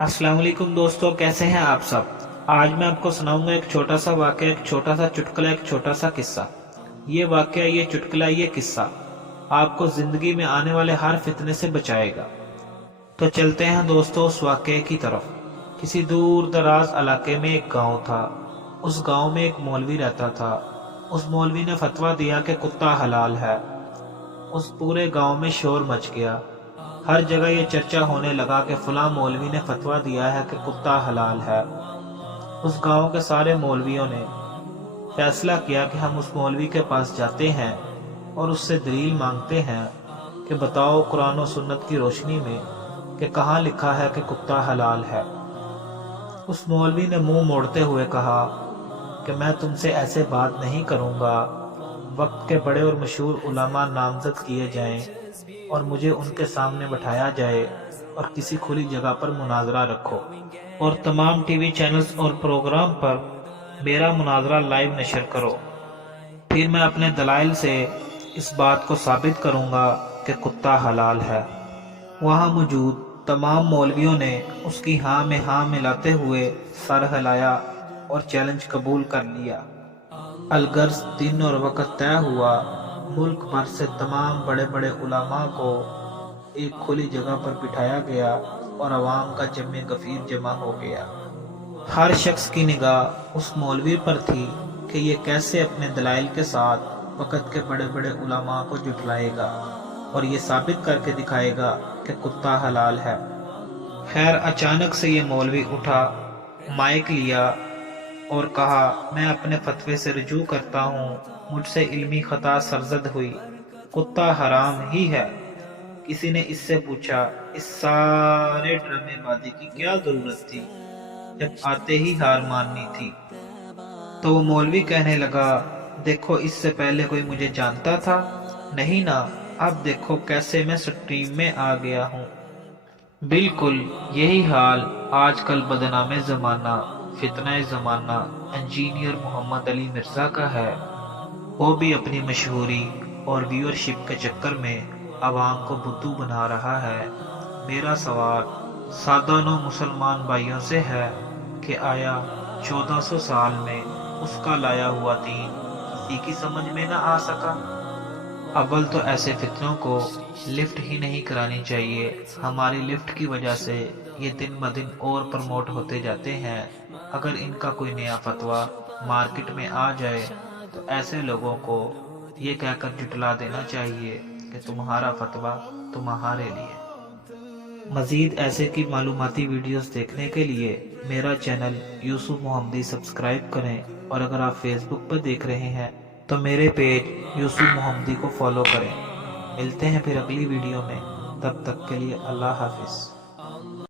अस्सलाम वालेकुम दोस्तों, कैसे हैं आप सब। आज मैं आपको सुनाऊंगा एक छोटा सा वाक़या, एक छोटा सा चुटकुला, एक छोटा सा किस्सा। ये वाक़या, ये चुटकुला, ये किस्सा आपको जिंदगी में आने वाले हर फितने से बचाएगा। तो चलते हैं दोस्तों उस वाक़ये की तरफ। किसी दूर दराज इलाके में एक गांव था। उस गांव में एक मौलवी रहता था। उस मौलवी ने फतवा दिया कि कुत्ता हलाल है। उस पूरे गांव में शोर मच गया। हर जगह ये चर्चा होने लगा कि फलां मौलवी ने फतवा दिया है कि कुत्ता हलाल है। उस गांव के सारे मौलवियों ने फैसला किया कि हम उस मौलवी के पास जाते हैं और उससे दलील मांगते हैं कि बताओ कुरान और सुन्नत की रोशनी में कि कहाँ लिखा है कि कुत्ता हलाल है। उस मौलवी ने मुंह मोड़ते हुए कहा कि मैं तुमसे ऐसे बात नहीं करूंगा। वक्त के बड़े और मशहूर उलमा नामजद किए जाएं और मुझे उनके सामने बैठाया जाए और किसी खुली जगह पर मुनाजरा रखो और तमाम टीवी चैनल्स और प्रोग्राम पर मेरा मुनाजरा लाइव नशर करो। फिर मैं अपने दलाइल से इस बात को साबित करूंगा कि कुत्ता हलाल है। वहां मौजूद तमाम मौलवियों ने उसकी हाँ में हाँ मिलाते हुए सर हिलाया और चैलेंज कबूल कर लिया। अलगर्ज दिन और वक्त तय हुआ। मुल्क भर से तमाम बड़े बड़े उलमा को एक खुली जगह पर बिठाया गया और अवाम का जमे गफीर जमा हो गया। हर शख्स की निगाह उस मौलवी पर थी कि ये कैसे अपने दलाइल के साथ वक़्त के बड़े बड़े उलमा को जुटलाएगा और ये साबित करके दिखाएगा कि कुत्ता हलाल है। खैर, अचानक से ये मौलवी उठा, माइक लिया और कहा, मैं अपने फतवे से रुजू करता हूँ, मुझसे इल्मी खता सरजद हुई, कुत्ता हराम ही है। किसी ने इससे पूछा, इस सारे ड्रामेबाजी की क्या जरूरत थी जब आते ही हार माननी थी। तो वो मौलवी कहने लगा, देखो इससे पहले कोई मुझे जानता था? नहीं ना। अब देखो कैसे मैं स्ट्रीम में आ गया हूँ। बिल्कुल यही हाल आजकल बदनामे ज़माना, फितना ज़माना इंजीनियर मोहम्मद अली मिर्ज़ा का है। वो भी अपनी मशहूरी और व्यूअरशिप के चक्कर में आवाम को बुद्धू बना रहा है। मेरा सवाल सादा नौ मुसलमान भाइयों से है कि आया 1400 साल में उसका लाया हुआ दीन किसी की समझ में ना आ सका? अव्वल तो ऐसे फितनों को लिफ्ट ही नहीं करानी चाहिए। हमारी लिफ्ट की वजह से ये दिन ब दिन और प्रमोट होते जाते हैं। अगर इनका कोई नया फतवा मार्केट में आ जाए तो ऐसे लोगों को ये कहकर जुटला देना चाहिए कि तुम्हारा फतवा तुम्हारे लिए। मजीद ऐसे की मालूमाती वीडियोस देखने के लिए मेरा चैनल यूसुफ मोहम्मदी सब्सक्राइब करें और अगर आप फेसबुक पर देख रहे हैं तो मेरे पेज यूसुफ मोहम्मदी को फॉलो करें। मिलते हैं फिर अगली वीडियो में, तब तक के लिए अल्लाह हाफिज।